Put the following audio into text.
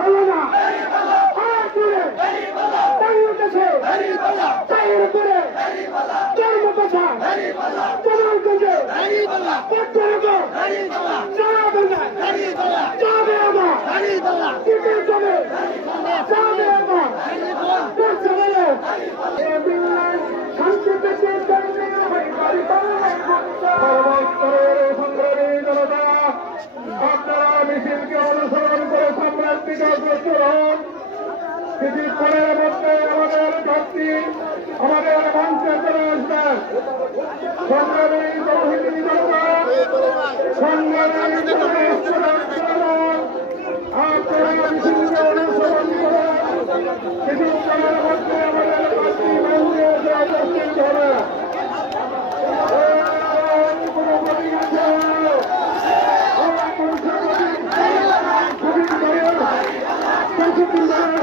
ভালো না। কর্মকথা তোমার কাছে। দিকে প্রস্তুত হন কিছু পরের মধ্যে আমাদের প্রার্থী আমাদের মঞ্চে চলে আসবেন সংগ্রামী সংগ্রামী আমাদের মনে আছে